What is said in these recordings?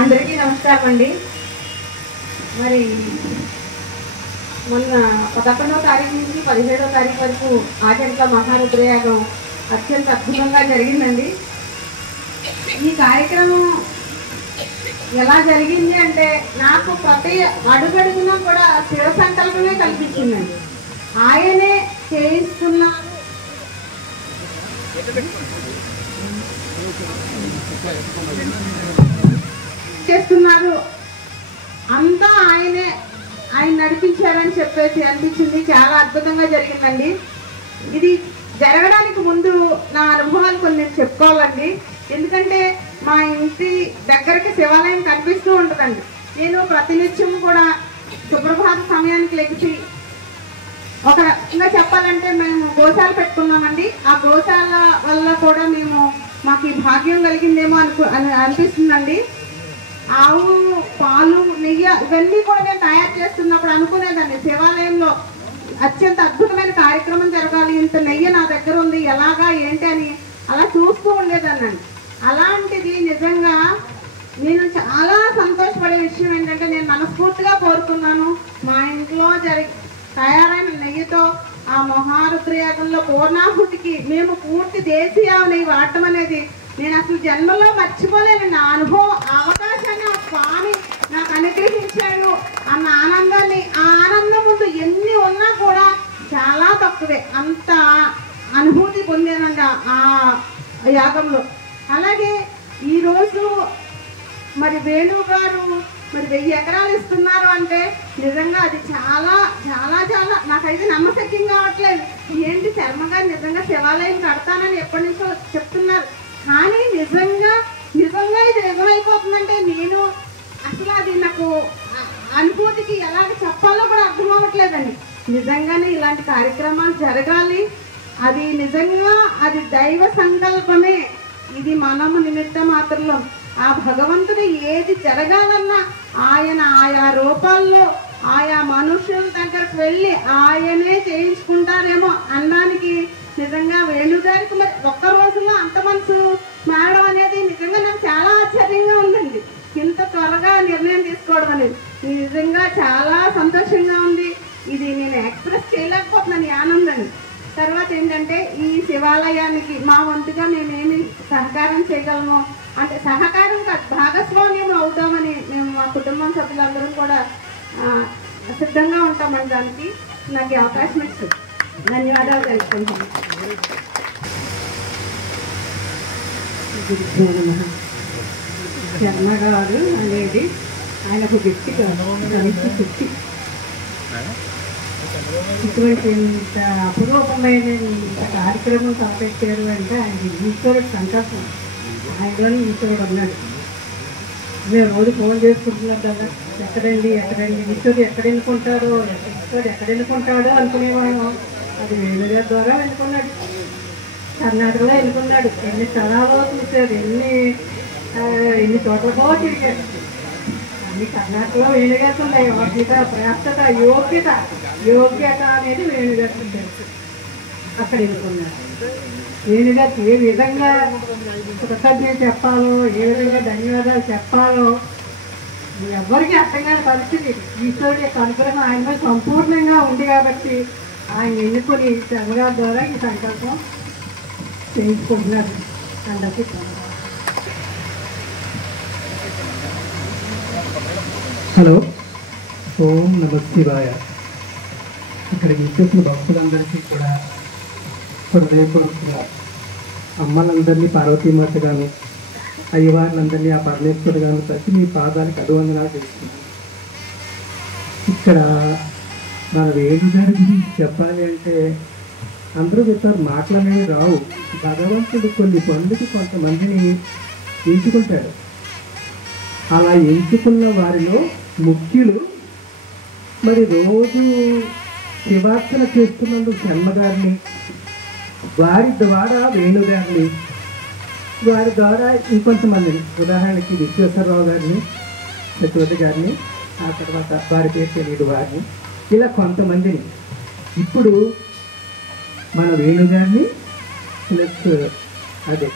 అందరికీ నమస్కారం అండి. మరి మొన్న 11వ తారీఖు నుంచి 17వ తారీఖు వరకు ఆచంట మహారుద్రయాగం అత్యంత అద్భుతంగా జరిగిందండి. ఈ కార్యక్రమం ఎలా జరిగింది అంటే నాకు ప్రతి అడుగడుగునా కూడా శివ సంకల్పమే కల్పించిందండి. ఆయనే చేస్తున్నారు, అంతా ఆయన నడిపించారని చెప్పేసి అనిపించింది. చాలా అద్భుతంగా జరిగిందండి. ఇది జరగడానికి ముందు నా అనుభవాలు కొన్ని నేను చెప్పుకోవాలండి. ఎందుకంటే మా ఇంటి దగ్గరికి శివాలయం కనిపిస్తూ ఉంటుందండి. నేను ప్రతినిత్యం కూడా సుప్రభాత సమయానికి లెగిసి ఒక రకంగా చెప్పాలంటే మేము గోశాల పెట్టుకున్నామండి. ఆ గోశాల వల్ల కూడా మాకు ఈ భాగ్యం కలిగిందేమో అనిపిస్తుందండి. ఆవు పాలు నెయ్యి ఇవన్నీ కూడా నేను తయారు చేస్తున్నప్పుడు అనుకునేదాన్ని శివాలయంలో అత్యంత అద్భుతమైన కార్యక్రమం జరగాలి, ఇంత నెయ్యి నా దగ్గర ఉంది, ఎలాగా ఏంటి అని అలా చూస్తూ ఉండేదాన్ని. అలాంటిది నిజంగా నేను చాలా సంతోషపడే విషయం ఏంటంటే నేను మనస్ఫూర్తిగా కోరుకున్నాను, మా ఇంట్లో తయారైన నెయ్యితో ఆ మహారుద్రయాగంలో పూర్ణాహుతికి మేము పూర్తి దేశీయ నెయ్యి వాడటం అనేది నేను అసలు జన్మలో మర్చిపోలేనండి. ఆ అనుభవం, ఆ అవకాశాన్ని ఆ స్వామి నాకు అనుగ్రహించాడు అన్న ఆనందాన్ని, ఆ ఆనందం ముందు ఎన్ని ఉన్నా కూడా చాలా తక్కువే. అంత అనుభూతి పొందానండి ఆ యాగంలో. అలాగే ఈరోజు మరి వేణు గారు మరి 1000 ఎకరాలు ఇస్తున్నారు అంటే నిజంగా అది చాలా చాలా చాలా నాకైతే నమ్మశక్యం కావట్లేదు. ఏంటి శర్మ గారు నిజంగా శివాలయం కడతానని ఎప్పటి నుంచో చెప్తున్నారు, కానీ నిజంగా ఇది నిజమైపోతుందంటే నేను అసలు అది నాకు అనుభూతికి ఎలాగ చెప్పాలో కూడా అర్థం అవ్వట్లేదండి. నిజంగానే ఇలాంటి కార్యక్రమాలు జరగాలి, అది నిజంగా అది దైవ సంకల్పమే. ఇది మనము నిమిత్త మాత్రంలో ఆ భగవంతుడు ఏది జరగాలన్నా ఆయన ఆయా రూపాల్లో ఆయా మనుషుల దగ్గరకు వెళ్ళి ఆయనే చేయించుకుంటారేమో అనడానికి నిజంగా వేణుగారికి మరి ఒక్క రోజులో అంత మనసు మారడం అనేది నిజంగా నాకు చాలా ఆశ్చర్యంగా ఉందండి. ఇంత త్వరగా నిర్ణయం తీసుకోవడం అనేది నిజంగా చాలా సంతోషంగా ఉంది. ఇది నేను ఎక్స్ప్రెస్ చేయలేకపోతున్నాను ఈ ఆనందాన్ని. తర్వాత ఏంటంటే ఈ శివాలయానికి మా వంతుగా మేమేమి సహకారం చేయగలమో అంటే సహకారం భాగస్వామ్యం అవుతామని మేము మా కుటుంబం సభ్యులందరం కూడా సిద్ధంగా ఉంటామని దానికి నాకు ఈ అవకాశం ఇస్తుంది. ధన్యవాదాలు తెలుసుకుంటాను. శర్మ గారు అనేది ఆయనకు వ్యక్తి కాదు, శక్తి. ఇటువంటి ఇంత అపురూపమైన ఇంత కార్యక్రమం తలపెట్టారు అంటే ఆయన ఈశ్వరుడు సంకల్పం, ఆయనలోనే ఈశ్వరుడు ఉన్నాడు. మేము రోజు ఫోన్ చేసుకుంటున్నాం కదా, ఎక్కడండి ఈశ్వరుడు ఎక్కడ ఎన్నుకుంటాడో అనుకునేవాళ్ళం. అది వేణుగారి ద్వారా ఎన్నుకున్నాడు, కర్ణాటకలో ఎన్నుకున్నాడు. ఎన్ని స్థలాల్లో చూశాడు, ఎన్ని చోట్లకో తిరిగాడు. అన్ని కర్ణాటకలో వేణుగారికి ఉన్నాయి. వాటిక ప్రాప్తత యోగ్యత అనేది వేణుగారికి తెలుసు. అక్కడ ఎన్నుకున్నాడు. వేణుగారికి ఏ విధంగా కృతజ్ఞత చెప్పాలో, ఏ విధంగా ధన్యవాదాలు చెప్పాలో ఎవరికి అర్థం కాని పరిస్థితి. ఈశ్వరుడి యొక్క అనుగ్రహం ఆయన మీద సంపూర్ణంగా ఉంది కాబట్టి ఆయన ఎన్నుకొని శర్మగారి ద్వారా ఈ సంకల్పం చేయించుకుంటున్నారు. అందరికీ హలో, ఓం నమ శివాయ. ఇక్కడికి వచ్చేసిన భక్తులందరికీ కూడా హృదయపూర్వకంగా అమ్మలందరినీ పార్వతీమాత గాను, అయ్యవారినందరినీ ఆ పరమేశ్వరు గాను ప్రతి మీ పాదాలకు అభివందనాలు చేస్తున్నాను. ఇక్కడ మన వేణు గారి గురించి చెప్పాలి అంటే అందరూ చెప్తారు, మాటలనేవి రావు. భగవంతుడు కొన్ని పనులకి కొంతమందిని ఎంచుకుంటాడు. అలా ఎంచుకున్న వారిలో ముఖ్యులు మరి రోజు శివార్చన చేస్తున్నందుకు శర్మగారిని, వారి ద్వారా వేణుగారిని, వారి ద్వారా ఇంకొంతమందిని, ఉదాహరణకి విశ్వేశ్వరరావు గారిని, చతుర్థి గారిని, ఆ తర్వాత వారి పేరు తెలియదు వారిని, ఇలా కొంతమందిని. ఇప్పుడు మన వేణుగారిని ప్లస్ అదే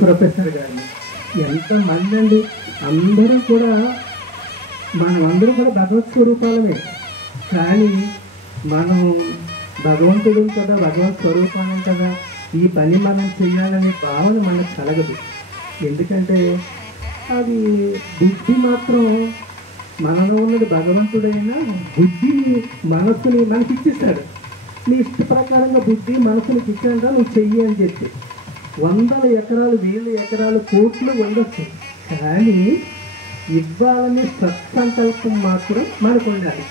ప్రొఫెసర్ గారిని, ఎంతమంది అండి అందరం కూడా మనమందరం కూడా భగవత్ స్వరూపాలమే. కానీ మనం భగవంతుడు కదా, భగవత్ స్వరూపాలే కదా, ఈ పని మనం చేయాలనే భావన మనకు కలగదు. ఎందుకంటే అది బుద్ధి మాత్రం మనలో ఉన్నది భగవంతుడైనా బుద్ధిని మనస్సుని మనకి ఇచ్చేస్తాడు. నీ ఇష్ట ప్రకారంగా బుద్ధి మనసుని ఇచ్చాక నువ్వు చెయ్యి అని చెప్పి 100 ఎకరాలు 1000 ఎకరాలు కోట్లు ఉండొచ్చు, కానీ ఇవ్వాలనే సత్సంకల్పం మాత్రం మనకు ఉండాలి.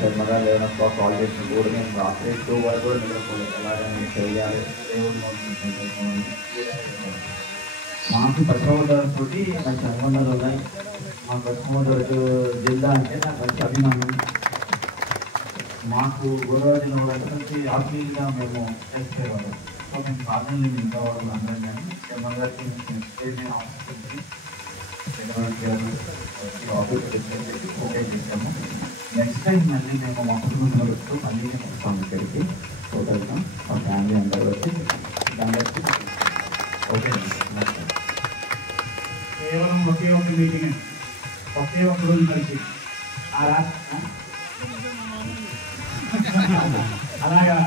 శర్మగా లేనప్పుడు కాల్ చేసినప్పుడు కూడా నేను రాత్రి 2 వరకు కూడా నిద్రపోలేదు. అలాగే నేను చేయాలి దేవుడు మాకు పశ్చిమగోదావరితో నాకు సంబంధాలు ఉన్నాయి. మా పశ్చిమగోదావరి జిల్లా అంటే నాకు మంచి అభిమానం. మాకు గోదావరి జిల్లా నుంచి ఆత్మీయంగా మేము చేసేవాళ్ళం. సో మేము కారణాలు ఇంకా వాళ్ళు అందరం కానీ శర్మ గారికి నేను ఆఫీస్ ఓకే చేసాము. నెక్స్ట్ టైం మళ్ళీ మేము మా కుటుంబంలో వస్తూ మళ్ళీ వస్తాము ఇక్కడికి టోటల్గా మా ఫ్యామిలీ అందరూ వచ్చి దాన్ని బట్టి ఓకే. కేవలం ఒకే ఒక మీటింగ్, ఒకే ఒక రోజు కలిసి అలాగా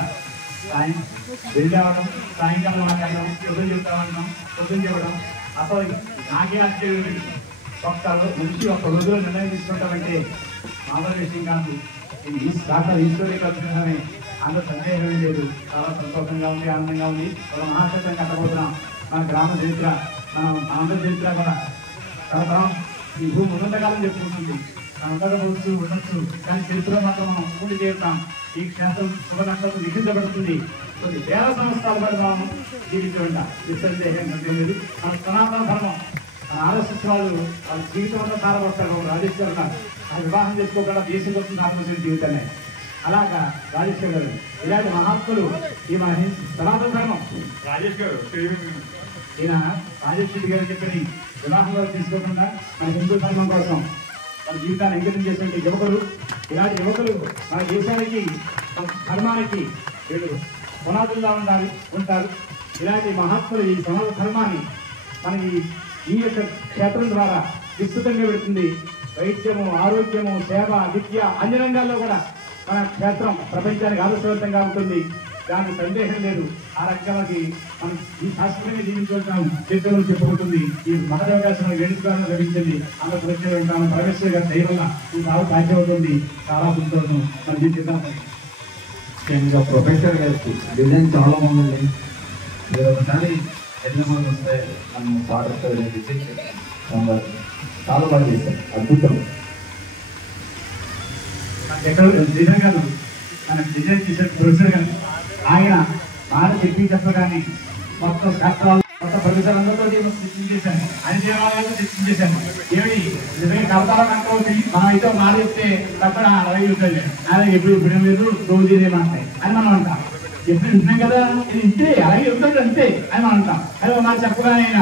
వెళ్ళి రావడం, సాయంకాలం మాట్లాడడం, పొద్దున చెప్తామన్నాం, పొద్దున చెప్పడం. అసలు నాకే ఆశ్చర్యం, ఒక రోజులో నిర్ణయం తీసుకుంటామంటే మామూలు విషయం కాదు. ఈ డాక్టర్ ఈశ్వరి కలుసుకున్నామే అంత సందేహమే లేదు. చాలా సంతోషంగా ఉంది, ఆనందంగా ఉంది. ఒక మహాక్షేత్రం కట్టబోతున్నాం. మన గ్రామ చరిత్ర, మన ఆంధ్ర చరిత్ర కూడా తరతరం ఈ భూమి ఉన్నతకాలం చెప్పుకుంటుంది. ఉండకపోవచ్చు, ఉండొచ్చు, కానీ చరిత్ర మాత్రం మనం పూర్తి చేస్తాం. ఈ క్షేత్రం శుభ నక్షత్రం లిఖించబడుతుంది. కొన్ని వేల సంవత్సరాల పాటు మనం జీవించబడ్డ నిస్సందేహం లేదు. మన సనాతన ధర్మం, మన ఆర్ఎస్ఎస్ వాళ్ళు వాళ్ళ జీవితంలో సారపడతారు. రాజేశ్వర్ గారు ఆ వివాహం చేసుకోకుండా దేశం కోసం ఆత్మశక్తి జీవితమే. అలాగా రాజేశ్వర్ గారు ఇలాంటి మహాత్ములు ఈ మన సనాతన ధర్మం. రాజేష్ గారు ఈయన రాజేశ్వరి గారు చెప్పని వివాహంలో తీసుకోకుండా మన హిందూ ధర్మం కోసం మన జీవితాన్ని అంకితం చేసినటువంటి యువకులు. ఇలాంటి యువకులు మన దేశానికి, మన ధర్మానికి వీళ్ళు పునాదుల్లో ఉంటారు. ఇలాంటి మహాత్ములు ఈ సనాతన ధర్మాన్ని మనకి ఈ యొక్క క్షేత్రం ద్వారా విస్తృతంగా పెడుతుంది. వైద్యము, ఆరోగ్యము, సేవ, విద్య అన్ని రంగాల్లో కూడా మన క్షేత్రం ప్రపంచానికి ఆదర్శవంతంగా ఉంటుంది. దాని సందేహం లేదు. ఆ రకాలకి మనం ఈ శాస్త్రంగా జీవించుకుంటాం చేతులు చెప్పుకుంటుంది. ఈ మహదవకాశం వేడుకలను లభించింది. అందుకు వచ్చే ఉంటాము. పరమేశ్వర గారి దయ వల్ల ఈ బాగా సాధ్యం అవుతుంది. చాలా సంతోషం. మన జీవితం ముఖ్యంగా ప్రొఫెసర్ గారికి డిజైన్ చాలా బాగుంది. మీరు ఒకసారి ఎగ్జామ్ వస్తే మనం పాటతో డిజైన్ చేస్తాం. చాలా బాగా చేశారు. అద్భుతం. ఎక్కడ డిజైన్ కాదు, మన డిజైన్ చేసే ప్రొఫెసర్ గారు ఆయన మాట చెప్పగానే మొత్తం శాస్త్రాలు మొత్తం ప్రొఫెసర్ అందరితో చేశాను. ఆయన దేవాలయాలు చర్చించేశాను. ఏమి నిజంగా కలతాలో కంటే మనం అయితే మాట చెప్తే తప్ప 60 రూపాయలు ఆయన ఎప్పుడు ఇప్పుడు లేదు రోజు ఇదేమంటాయి అని మనం అంటాం. ఎప్పుడు వింటున్నాం కదా, ఇది ఇంతే అలాగే ఉంటాడు అంతే అని మనం అంటాం. అదే మాట చెప్పగానే ఆయన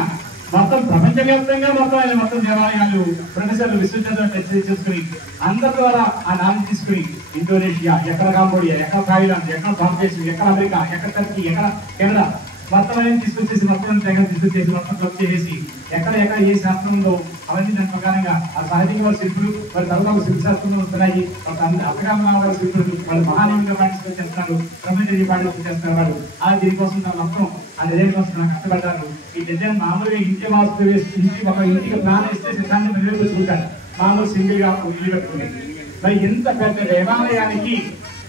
మొత్తం ప్రపంచవ్యాప్తంగా ఆయన మొత్తం దేవాలయాలు ప్రొఫెసర్లు విశ్వవిద్యాలయం చేసుకుని అందరి ద్వారా ఆ నాలెడ్జ్ తీసుకుని ఇండోనేషియా, ఎక్కడ కాంబోడియా, ఎక్కడ థాయిలాండ్, ఎక్కడ భారతదేశం, ఎక్కడ అమెరికా, ఎక్కడ టర్కీ, ఎక్కడ కెనడా మొత్తం అనేది తీసుకొచ్చేసి మొత్తం తెగలు తీసుకొచ్చేసి మొత్తం క్లబ్ చేసి ఎక్కడ ఏ శాస్త్రం ఉందో అవన్నీ దాని ప్రకారంగా ఆ సహజంగా వాళ్ళ శిల్పులు వాళ్ళ తర్వాత శిల్పశాస్త్రంలో వస్తున్నాయి. అసగామ వాళ్ళ శిల్పులు వాళ్ళు మహానీయంగా పాటిస్తూ చేస్తున్నారు. బ్రహ్మచర్య పాటిస్తూ చేస్తున్నారు. వాళ్ళు ఆ దీనికోసం మొత్తం ఆ డిజైన్ కోసం నాకు కష్టపడ్డారు. ఈ డిజైన్ మామూలుగా ఇంటి వాస్తు వేసి ఒక ఇంటికి ప్లాన్ వేస్తే సిద్ధాంతం నిలబెట్టుకుంటారు. మామూలు సింగిల్ గా నిలబెట్టుకుని మరి ఎంత పెద్ద దేవాలయానికి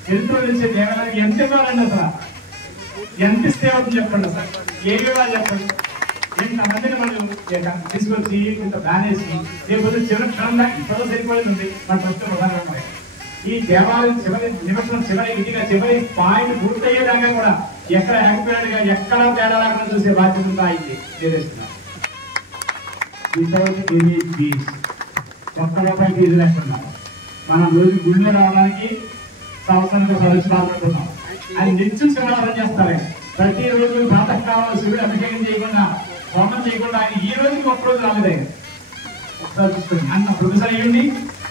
చరిత్ర తెలిసే దేవాలయానికి ఎంత ఇవ్వాలండి అసలు? ఎంత ఇస్తే అవుతుంది చెప్పండి సార్. ఏమి ఇవ్వాలి చెప్పండి? ఇంతమందిని మనం తీసుకొచ్చి ఇంత ప్లాన్ వేసి లేకపోతే చివరి క్షణంగా ఇప్పుడు సరిపోయింది ఉంది మన ఫస్ట్ ప్రధాన ఈ దేవాలయం చివరి నిమిషం చివరి ఇంటిగా చివరి పాయింట్ పూర్తయ్యేదాకా కూడా ఎక్కడ యాక్యురేట్ గా ఎక్కడ తేడా లేకుండా చూసే బాధ్యత ఉందా అయింది చేస్తున్నాం. ఒక్క రూపాయి ఫీజు లేకుండా మనం రోజు గుళ్ళో రావడానికి సంవత్సరానికి సదస్సు బాధపడుతున్నాం. ఆయన నిత్యం శివరాత్రం చేస్తారు. ప్రతిరోజు ప్రాతకాలంలో శివుడు అభిషేకం చేయకుండా హోమం చేయకుండా ఆయన ఈ రోజుకి ఒక్కరోజు రాలేదు. ఒకసారి చూసుకోండి. అన్న ప్రొఫెసర్ అయ్యండి,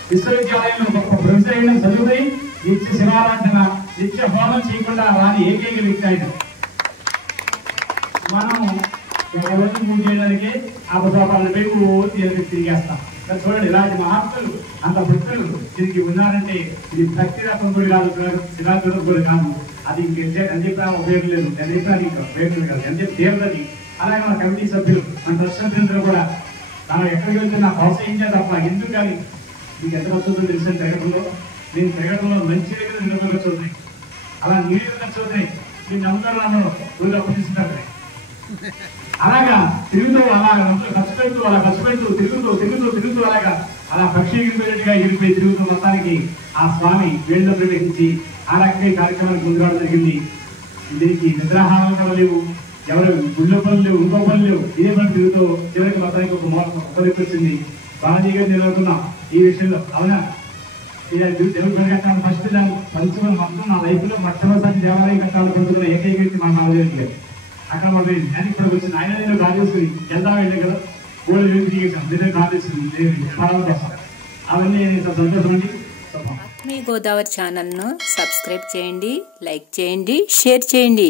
విశ్వవిద్యాలయంలో గొప్ప ప్రొఫెసర్ అయ్యడం చదువుతాయి, నిత్య శివారాధన నిత్య హోమం చేయకుండా రాని ఏకైక వ్యక్తి ఆయన. మనము ఒక రోజు పూజ చేయడానికి అపసోపాలను పోయి తిరిగేస్తాం. చూడండి ఇలాంటి మహాత్ములు అంత భక్తులు దీనికి ఉన్నారంటే ఇది భక్తి రకం కూడా కాదు, శిలాద్రం కూడా కాదు. అది ఇంకెంత ఉపయోగం లేదు, ఎంత ఉపయోగం కాదు, ఎంత దేవతది. అలాగే మన కమిటీ సభ్యులు మన ట్రస్ట్ సభ్యులందరూ కూడా మనం ఎక్కడికి వెళ్తే నాకు ప్రోత్సహించే తప్ప ఎందుకు కానీ మీకు ఎంత వస్తుందో తెలిసిన తిరగడంలో నేను తిరగడంలో మంచి దగ్గర నిలబడి చూద్దాయి, అలా నీళ్ళు చూద్దాయి. మీరు నమ్ముతారు నన్ను ఊళ్ళో అప్పటిస్తారు. అలాగా తిరుగుతూ అలా ఖర్చు పెడుతూ తిరుగుతూ అలా పక్షి ఎగిరిపోయినట్టుగా ఎగిరిపోయి తిరుగుతూ మొత్తానికి ఆ స్వామి వేళ్ళలో ప్రవేశించి ఆ రకంగా కార్యక్రమానికి ముందు రావడం జరిగింది. దీనికి నిద్రాహారాలు కూడా లేవు, ఎవరు గుళ్ళ పనులు లేవు, ఇంకో పనులు లేవు. ఇదే పని తిరుగుతూ చివరికి మొత్తానికి ఒక మొదలు వచ్చింది. బాలాజీ గారు నిలబడుతున్నాం ఈ విషయంలో. అవునా, దేవుడు పని కట్టాలి ఫస్ట్ దాన్ని పంచుకొని మొత్తం నా లైఫ్ లో మొట్టమొదటి దేవాలయం కట్టాలని పంచుకున్న ఏకైక వ్యక్తి మన నాలుగు అక్కడ మొదలైంది. నేను ఇప్పుడు వచ్చింది ఆయన నేను రాజేశ్వరి వెళ్తా వెళ్ళే కదా గోల్డ్ వేసి దిగేసాం నిజంగా రాజేశ్వరి అవన్నీ సంతోషం అండి. మీ గోదావరి ఛానల్ను సబ్స్క్రైబ్ చేయండి, లైక్ చేయండి, షేర్ చేయండి.